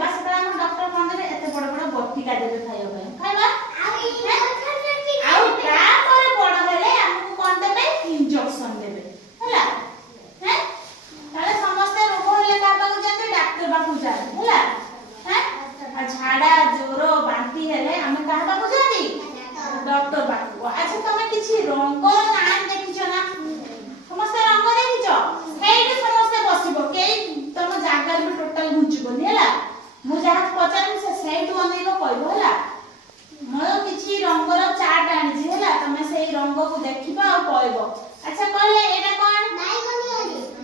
ଯିବା ସେଟା ଆମ ଡକ୍ଟର କଣ ଦେବେ ଏତେ ବଡ ବଡ ବଟିକା ଦେବେ ଖାଇବା ପାଇଁ ଖାଇବା ଆଉ ତାପରେ ବଡ ହେଲେ ଆମକୁ କଣ ଦେବେ ଇଞ୍ଜେକ୍ସନ ଦେବେ ହେଲା ତାହେଲେ ସମସ୍ତେ ରୋଗ ହେଲେ କାହା ପାଖକୁ ଯାଆନ୍ତି ଡାକ୍ତର ପାଖକୁ ଯାଆନ୍ତି ହେଲା ଆଉ ଝାଡା ଜ୍ୱର ବାନ୍ତି ହେଲେ ଆମେ କାହା ପାଖକୁ ଯାଆନ୍ତି ଡକ୍ଟର ପାଖକୁ ଆଚ୍ଛା ତମେ କିଛି ରଙ୍ଗର ନାଁ ଦେଖିଛ ନା ସମସ୍ତେ ରଙ୍ଗ ଦେଖିଛ ସେଇଠି ସମସ୍ତେ ବସିବ କେହି ତମ ଜାଗାରେ ବି ଟୋଟାଲ ଘୁଞ୍ଚିବନି ହେଲା ମୁଁ ଯାହା ପଚାରିବି ସେ ସେଇଠୁ ଅନେଇବ କହିବ ହେଲା ମୁଁ କିଛି ରଙ୍ଗର ଚାର୍ଟ ଆଣିଛି ହେଲା ତମେ ସେଇ ରଙ୍ଗକୁ ଦେଖିବ ଆଉ କହିବ ଆଚ୍ଛା କହିଲେ ଏଇଟା କଣ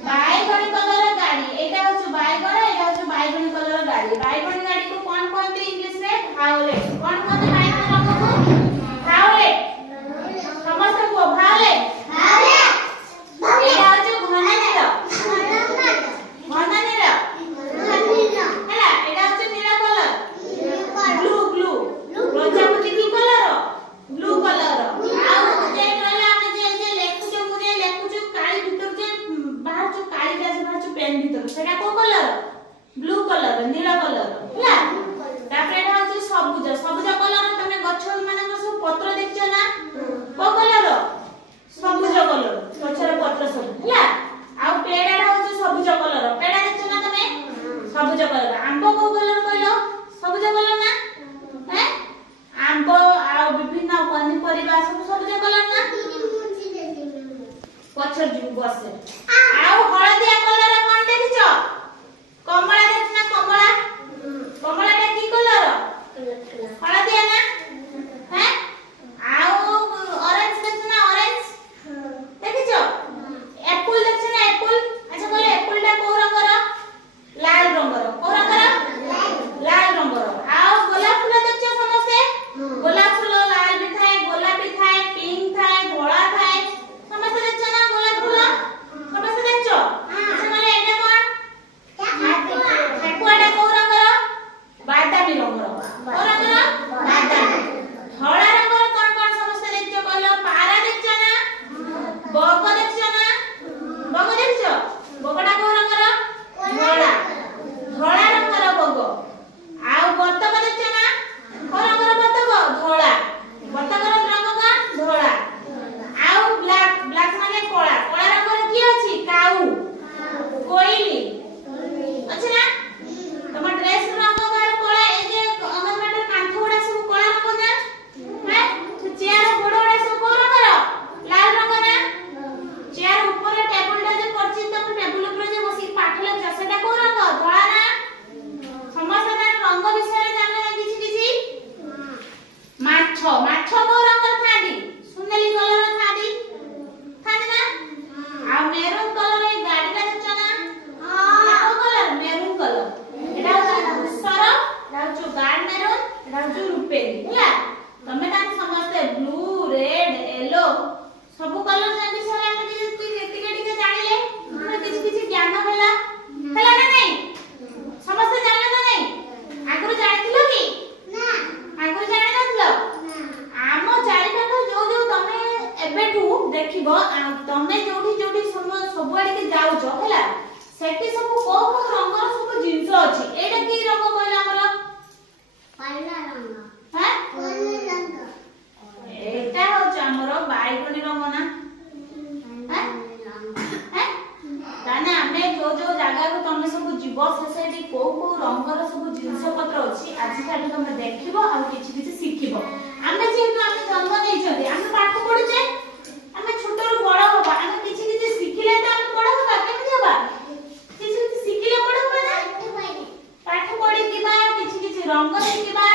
ବାଇଗଣି କଲର ଗାଡି ଏଇଟା ହଉଛି ବାଇଗଣ ଏଇଟା ହଉଛି ବାଇଗଣି କଲର ଗାଡି ବାଇଗଣି ଗାଡିକୁ କଣ କୁହନ୍ତି ଇଂଲିଶ ରେ ଭାଓଲେଟ କଣ କୁହନ୍ତି ବାଇଗଣି ରଙ୍ଗକୁ ଭାଓଲେଟ ସମସ୍ତେ କୁହ ଭାଓଲେଟ ଏଇଟା ହଉଛି ଘନ ନୀଳ ହେଲା ଏଇଟା ହଉଛି ନୀଳ କଲର ବ୍ଲୁ ପ୍ରଜାପତି କି କଲର ବ୍ଲୁ କଲର ଆଉ ଯେ କହିଲା ଆମେ ଯେ ଲେଖୁଛୁ ମୁରେ ଲେଖୁଛୁ କାଳି ଭିତର ଯେ ବାହାରୁଛୁ କାଳିଟା ଯେ ବାହାରୁଛୁ ପେନ୍ ଭିତର ସେଟା କୋଉ କଲର ବ୍ଲୁ କଲର ନୀଳ କଲର ହେଲା ତାପରେ ଏଟା ହଉଛି ସବୁଜ ସବୁଜ କଲର ତମେ ଗଛ ମାନଙ୍କର ସବୁ ପତ୍ର ଦେଖିଛ ନା କୋଉ କଲର ସବୁଜ କଲର ଗଛର ପତ୍ର ସବୁ ହେଲା ଆଉ ପେଡାଟା ହଉଛି ସବୁଜ କଲର ପେଡା ଦେଖିଛ ନା ତମେ ସବୁଜ କଲର ଆମ୍ବ କୋଉ କଲର କହିଲ ସବୁଜ କଲର ନା ଆମ୍ବ ଆଉ ବିଭିନ୍ନ ପନିପରିବା ସବୁ ସବୁଜ କଲର ନା ପଛର ଯିବୁ ବସେ ଆଉ ହଳଦିଆ କଲର କଣ ଦେଖିଛ କମଳା ଦେଖିଛ ନା କମଳାଟା କି କଲର ହଳଦିଆ ନା ଆଉ ଅରେଞ୍ଜ ଦେଖିଛ ନା ଅରେଞ୍ଜ ଦେଖିଛ ଏପଲ ଦେଖିଛ ନା ଏପଲ ଆଚ୍ଛା କହିଲେ ଏପଲଟା କୋଉ ରଙ୍ଗର ଲାଲ ରଙ୍ଗର କୋଉ ରଙ୍ଗର ଲାଲ ରଙ୍ଗର ଆଉ ଗୋଲାପ ଫୁଲ ଦେଖିଛ ସମସ୍ତେ ଗୋଲାପ ଫୁଲ ଲାଲ ବି ଥାଏ ଗୋଲାପୀ ଥାଏ ପିଙ୍କ ଥାଏ ଧଳା ଥାଏ ସମସ୍ତେ ଦେଖିଛ ନା ଗୋଲାପ ଫୁଲ ସମସ୍ତେ ଦେଖିଛ ଆଚ୍ଛା କହିଲେ ଏଇଟା କଣ ଠାକୁଆଟା କୋଉ ରଙ୍ଗର ବାଦାମୀ ରଙ୍ଗର କୋଉ ରଙ୍ଗର ବାଦାମୀ ଧଳା ରଙ୍ଗର କଣ କଣ ସମସ୍ତେ ଦେଖିଛ କହିଲ ପାରା ଦେଖିଛ ନା ବଗ ଦେଖିଛ ନା ବଗ ଦେଖିଛ ବଗଟା କୋଉ ରଙ୍ଗର ଧଳା ଧଳା ରଙ୍ଗର ବଗ ଆଉ ବତକ ଦେଖିଛ ନା କୋଉ ରଙ୍ଗର ବତକ ଧଳା ବତକର ରଙ୍ଗ କଣ ଧଳା ଆଉ ବ୍ଲାକ ମାନେ କଳା କଳା ରଙ୍ଗର କି ଅଛି କାଉ କୋଇଲି ଅଛି ନା ତମ ଡ୍ରେସ ରଙ୍ଗ କାହାର କଳା ଏ ଯେ ଅଙ୍ଗନବାଡିର କାନ୍ଥ ଗୁଡା ସବୁ କଳା ରଙ୍ଗ ନା ଚେୟାର ଗୋଡ ଗୁଡା ସବୁ କୋଉ ରଙ୍ଗର ଲାଲ ରଙ୍ଗ ନା ଚେୟାର ଉପରେ ଟେବୁଲଟା ଯେ ପଡିଛି ତମ ଟେବୁଲ ଉପରେ ଯେ ବସିକି ପାଠ ଲେଖୁଛ ସେଟା କୋଉ ରଙ୍ଗ ଧଳା ନା ସମସ୍ତେ ତାର ରଙ୍ଗ ବିଷୟରେ ଜାଣିଲେ କିଛି କିଛି ମାଛ କୋଉ ରଙ୍ଗର ଥାନ୍ତି ସୁନେଲି କଲର ଥାନ୍ତି ନା ଆଉ ମେରୁନ କଲର ଏ ଗାଡିଟା ଦେଖିଛ ନା କୋଉ କଲର ମେରୁନ କଲର ଏଟା ହଉଛି ଧୂସର ଏଟା ହଉଛି ଗାଢ ମେରୁନ ଏଟା ହଉଛି ରୁପେଲି ହେଲା ତମେ ତାକୁ ସମସ୍ତେ ବ୍ଲୁ ରେଡ ୟେଲୋ ସବୁ କଲର ବିଷୟରେ ଆମେ ଟିକେ ଜାଣିଲେ ଆମର କିଛି କିଛି ଜ୍ଞାନ ହେଲା ନା ନାଇଁ ସମସ୍ତେ ଜାଣିଲେ ନା ନାଇଁ ଆଗରୁ ଜାଣିଥିଲ କି ନା ଆଗରୁ ଜାଣି ନଥିଲ ଆମ ଚାରିପାଖ ଯୋଉ ତମେ ଏବେଠୁ ଦେଖିବ ତମେ ଯୋଉଠି ସବୁଆଡେ ଯାଉଛ ହେଲା ସେଠି ସବୁ କୋଉ କୋଉ ରଙ୍ଗର ସବୁ ଜିନିଷ ଅଛି ଏଇଟା କି ରଙ୍ଗ କହିଲ ଆମର ଏଇଟା ହଉଛି ଆମର ବାଇଗଣି ରଙ୍ଗ ନା ତାହେଲେ ଆମେ ଯୋଉ ଜାଗାକୁ ତମେ ସବୁ ଯିବ ସେଠି କୋଉ କୋଉ ରଙ୍ଗର ସବୁ ଜିନିଷ ପତ୍ର ଅଛି ଆଜିକାଲି ତମେ ଦେଖିବ ଆଉ କିଛି କିଛି ଶିଖିବ ଆମେ ଯେହେତୁ ଆମେ ଜନ୍ମ ନେଇଛନ୍ତି ଆମେ ପାଠ ପଢୁଛେ ଆମେ ଛୋଟରୁ ବଡ ହବା ଆମେ କିଛି କିଛି ଶିଖିଲେ ତ ଆମେ ବଡ ହବା କେମିତି ହବା କିଛି କିଛି ଶିଖିଲେ ବଡ ହବା ନା ପାଠ ପଢିଥିବା କିଛି କିଛି ରଙ୍ଗ ଶିଖିବା